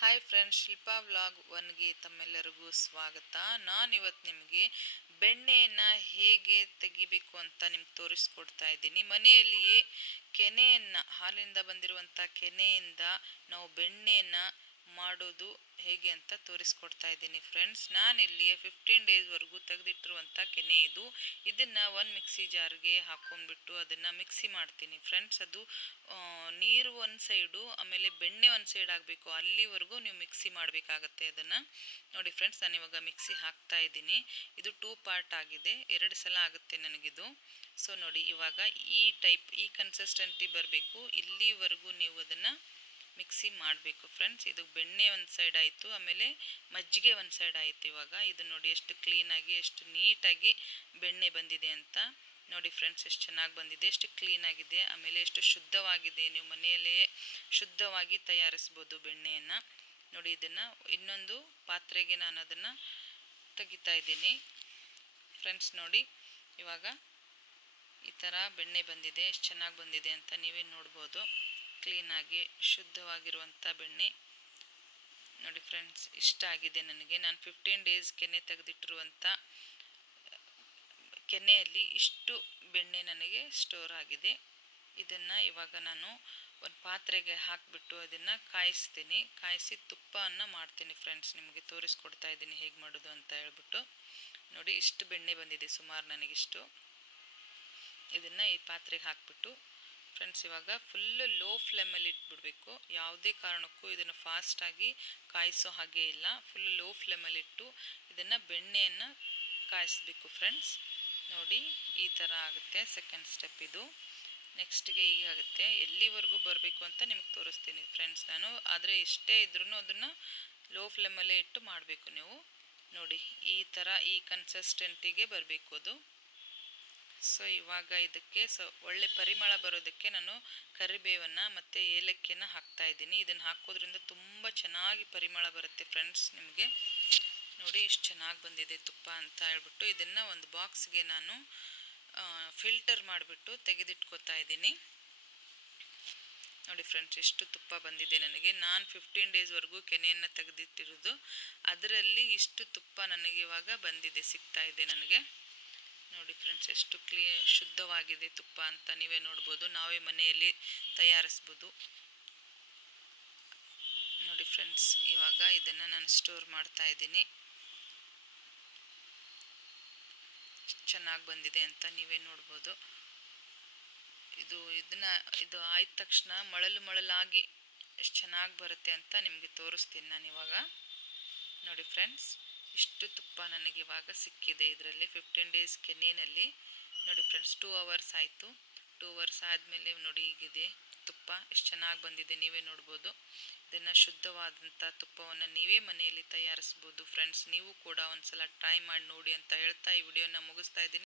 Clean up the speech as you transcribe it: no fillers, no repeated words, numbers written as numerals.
Hi friends, Shilpa vlog ಒನ್ಗೆ ತಮ್ಮೆಲ್ಲರಿಗೂ ಸ್ವಾಗತ. ನಾನಿವತ್ತು ನಿಮಗೆ ಬೆಣ್ಣೆಯನ್ನು ಹೇಗೆ ತೆಗಿಬೇಕು ಅಂತ ನಿಮ್ಗೆ ತೋರಿಸ್ಕೊಡ್ತಾ ಇದ್ದೀನಿ. ಮನೆಯಲ್ಲಿಯೇ ಕೆನೆಯನ್ನು, ಹಾಲಿಂದ ಬಂದಿರುವಂಥ ಕೆನೆಯಿಂದ ನಾವು ಬೆಣ್ಣೆಯನ್ನು ಮಾಡೋದು ಹೇಗೆ ಅಂತ ತೋರಿಸ್ಕೊಡ್ತಾ ಇದ್ದೀನಿ ಫ್ರೆಂಡ್ಸ್. ನಾನಿಲ್ಲಿ 15 ಡೇಸ್ವರೆಗೂ ತೆಗೆದಿಟ್ಟಿರುವಂಥ ಕೆನೆ ಇದು. ಇದನ್ನು ಒಂದು ಮಿಕ್ಸಿ ಜಾರ್ಗೆ ಹಾಕ್ಕೊಂಡ್ಬಿಟ್ಟು ಅದನ್ನು ಮಿಕ್ಸಿ ಮಾಡ್ತೀನಿ ಫ್ರೆಂಡ್ಸ್. ಅದು ನೀರು ಒಂದು ಸೈಡು, ಆಮೇಲೆ ಬೆಣ್ಣೆ ಒಂದು ಸೈಡ್ ಆಗಬೇಕು, ಅಲ್ಲಿವರೆಗೂ ನೀವು ಮಿಕ್ಸಿ ಮಾಡಬೇಕಾಗತ್ತೆ ಅದನ್ನು. ನೋಡಿ ಫ್ರೆಂಡ್ಸ್, ನಾನು ಇವಾಗ ಮಿಕ್ಸಿ ಹಾಕ್ತಾ ಇದ್ದೀನಿ. ಇದು 2 ಪಾರ್ಟ್ ಆಗಿದೆ, 2 ಸಲ ಆಗುತ್ತೆ ನನಗಿದು. ಸೊ ನೋಡಿ, ಇವಾಗ ಈ ಕನ್ಸಿಸ್ಟೆನ್ಸಿ ಬರಬೇಕು, ಇಲ್ಲಿವರೆಗೂ ನೀವು ಅದನ್ನು ಮಿಕ್ಸಿ ಮಾಡಬೇಕು ಫ್ರೆಂಡ್ಸ್. ಇದು ಬೆಣ್ಣೆ ಒಂದು ಸೈಡ್ ಆಯಿತು, ಆಮೇಲೆ ಮಜ್ಜಿಗೆ ಒಂದು ಸೈಡ್ ಆಯಿತು. ಇವಾಗ ಇದು ನೋಡಿ ಎಷ್ಟು ಕ್ಲೀನಾಗಿ, ಎಷ್ಟು ನೀಟಾಗಿ ಬೆಣ್ಣೆ ಬಂದಿದೆ ಅಂತ ನೋಡಿ ಫ್ರೆಂಡ್ಸ್. ಎಷ್ಟು ಚೆನ್ನಾಗಿ ಬಂದಿದೆ, ಎಷ್ಟು ಕ್ಲೀನಾಗಿದೆ, ಆಮೇಲೆ ಎಷ್ಟು ಶುದ್ಧವಾಗಿದೆ. ನೀವು ಮನೆಯಲ್ಲೇ ಶುದ್ಧವಾಗಿ ತಯಾರಿಸ್ಬೋದು ಬೆಣ್ಣೆಯನ್ನು. ನೋಡಿ, ಇದನ್ನು ಇನ್ನೊಂದು ಪಾತ್ರೆಗೆ ನಾನು ಅದನ್ನು ತೆಗಿತಾ ಇದ್ದೀನಿ ಫ್ರೆಂಡ್ಸ್. ನೋಡಿ, ಇವಾಗ ಈ ಥರ ಬೆಣ್ಣೆ ಬಂದಿದೆ, ಎಷ್ಟು ಚೆನ್ನಾಗಿ ಬಂದಿದೆ ಅಂತ ನೀವೇ ನೋಡ್ಬೋದು. ಕ್ಲೀನಾಗಿ ಶುದ್ಧವಾಗಿರುವಂಥ ಬೆಣ್ಣೆ ನೋಡಿ ಫ್ರೆಂಡ್ಸ್. ಇಷ್ಟ ಆಗಿದೆ ನನಗೆ. ನಾನು 15 ಡೇಸ್ ಕೆನೆ ತೆಗೆದಿಟ್ಟಿರುವಂಥ ಕೆನೆಯಲ್ಲಿ ಇಷ್ಟು ಬೆಣ್ಣೆ ನನಗೆ ಸ್ಟೋರ್ ಆಗಿದೆ. ಇದನ್ನು ಇವಾಗ ನಾನು ಒಂದು ಪಾತ್ರೆಗೆ ಹಾಕಿಬಿಟ್ಟು ಅದನ್ನು ಕಾಯಿಸ್ತೀನಿ. ಕಾಯಿಸಿ ತುಪ್ಪವನ್ನು ಮಾಡ್ತೀನಿ ಫ್ರೆಂಡ್ಸ್. ನಿಮಗೆ ತೋರಿಸ್ಕೊಡ್ತಾ ಇದ್ದೀನಿ ಹೇಗೆ ಮಾಡೋದು ಅಂತ ಹೇಳ್ಬಿಟ್ಟು. ನೋಡಿ, ಇಷ್ಟು ಬೆಣ್ಣೆ ಬಂದಿದೆ ಸುಮಾರು ನನಗಿಷ್ಟು. ಇದನ್ನು ಈ ಪಾತ್ರೆಗೆ ಹಾಕಿಬಿಟ್ಟು ಫ್ರೆಂಡ್ಸ್, ಇವಾಗ ಫುಲ್ಲು ಲೋ ಫ್ಲೇಮಲ್ಲಿ ಇಟ್ಬಿಡಬೇಕು. ಯಾವುದೇ ಕಾರಣಕ್ಕೂ ಇದನ್ನು ಫಾಸ್ಟಾಗಿ ಕಾಯಿಸೋ ಹಾಗೆ ಇಲ್ಲ. ಫುಲ್ಲು ಲೋ ಫ್ಲೇಮಲ್ಲಿಟ್ಟು ಇದನ್ನು ಬೆಣ್ಣೆಯನ್ನು ಕಾಯಿಸ್ಬೇಕು ಫ್ರೆಂಡ್ಸ್. ನೋಡಿ, ಈ ಥರ ಆಗುತ್ತೆ ಸೆಕೆಂಡ್ ಸ್ಟೆಪ್ ಇದು. ನೆಕ್ಸ್ಟ್ಗೆ ಹೀಗಾಗುತ್ತೆ. ಎಲ್ಲಿವರೆಗೂ ಬರಬೇಕು ಅಂತ ನಿಮಗೆ ತೋರಿಸ್ತೀನಿ ಫ್ರೆಂಡ್ಸ್ ನಾನು. ಆದರೆ ಎಷ್ಟೇ ಇದ್ರೂ ಅದನ್ನು ಲೋ ಫ್ಲೇಮಲ್ಲೇ ಇಟ್ಟು ಮಾಡಬೇಕು ನೀವು. ನೋಡಿ, ಈ ಥರ ಈ ಕನ್ಸಿಸ್ಟೆನ್ಸಿಗೆ ಬರಬೇಕು ಅದು. ಸೊ ಇವಾಗ ಇದಕ್ಕೆ ಒಳ್ಳೆ ಪರಿಮಳ ಬರೋದಕ್ಕೆ ನಾನು ಕರಿಬೇವನ್ನು ಮತ್ತು ಏಲಕ್ಕಿಯನ್ನು ಹಾಕ್ತಾಯಿದ್ದೀನಿ. ಇದನ್ನು ಹಾಕೋದ್ರಿಂದ ತುಂಬ ಚೆನ್ನಾಗಿ ಪರಿಮಳ ಬರುತ್ತೆ ಫ್ರೆಂಡ್ಸ್ ನಿಮಗೆ. ನೋಡಿ, ಎಷ್ಟು ಚೆನ್ನಾಗಿ ಬಂದಿದೆ ತುಪ್ಪ ಅಂತ ಹೇಳ್ಬಿಟ್ಟು. ಇದನ್ನು ಒಂದು ಬಾಕ್ಸ್ಗೆ ನಾನು ಫಿಲ್ಟರ್ ಮಾಡಿಬಿಟ್ಟು ತೆಗೆದಿಟ್ಕೋತಾ ಇದ್ದೀನಿ. ನೋಡಿ ಫ್ರೆಂಡ್ಸ್, ಎಷ್ಟು ತುಪ್ಪ ಬಂದಿದೆ ನನಗೆ. ನಾನು 15 ಡೇಸ್ವರೆಗೂ ಕೆನೆಯನ್ನು ತೆಗೆದಿಟ್ಟಿರೋದು, ಅದರಲ್ಲಿ ಇಷ್ಟು ತುಪ್ಪ ನನಗೆ ಇವಾಗ ಬಂದಿದೆ, ಸಿಗ್ತಾ ಇದೆ ನನಗೆ. ನೋಡಿ ಫ್ರೆಂಡ್ಸ್, ಎಷ್ಟು ಶುದ್ಧವಾಗಿದೆ ತುಪ್ಪ ಅಂತ ನೀವೇ ನೋಡ್ಬೋದು. ನಾವೇ ಮನೆಯಲ್ಲಿ ತಯಾರಿಸ್ಬೋದು. ನೋಡಿ ಫ್ರೆಂಡ್ಸ್, ಇವಾಗ ಇದನ್ನು ನಾನು ಸ್ಟೋರ್ ಮಾಡ್ತಾ ಇದ್ದೀನಿ. ಎಷ್ಟು ಚೆನ್ನಾಗಿ ಬಂದಿದೆ ಅಂತ ನೀವೇ ನೋಡ್ಬೋದು. ಇದು ಆಯ್ದ ತಕ್ಷಣ ಮಳಲಾಗಿ ಎಷ್ಟು ಚೆನ್ನಾಗಿ ಬರುತ್ತೆ ಅಂತ ನಿಮಗೆ ತೋರಿಸ್ತೀನಿ ನಾನು ಇವಾಗ. ನೋಡಿ ಫ್ರೆಂಡ್ಸ್, ಇಷ್ಟು ತುಪ್ಪ ನನಗೆ ಇವಾಗ ಸಿಕ್ಕಿದೆ ಇದರಲ್ಲಿ 15 ಡೇಸ್ ಕೆನೆಯಲ್ಲಿ. ನೋಡಿ ಫ್ರೆಂಡ್ಸ್, 2 ಅವರ್ಸ್ ಆಯಿತು. 2 ಅವರ್ಸ್ ಆದಮೇಲೆ ನೋಡಿ ಹೀಗಿದೆ ತುಪ್ಪ. ಎಷ್ಟು ಚೆನ್ನಾಗಿ ಬಂದಿದೆ ನೀವೇ ನೋಡ್ಬೋದು. ಇದನ್ನು ಶುದ್ಧವಾದಂಥ ತುಪ್ಪವನ್ನು ನೀವೇ ಮನೆಯಲ್ಲಿ ತಯಾರಿಸ್ಬೋದು ಫ್ರೆಂಡ್ಸ್. ನೀವು ಕೂಡ ಒಂದು ಸಲ ಟ್ರೈ ಮಾಡಿ ನೋಡಿ ಅಂತ ಹೇಳ್ತಾ ಈ ವಿಡಿಯೋನ ಮುಗಿಸ್ತಾ ಇದ್ದೀನಿ.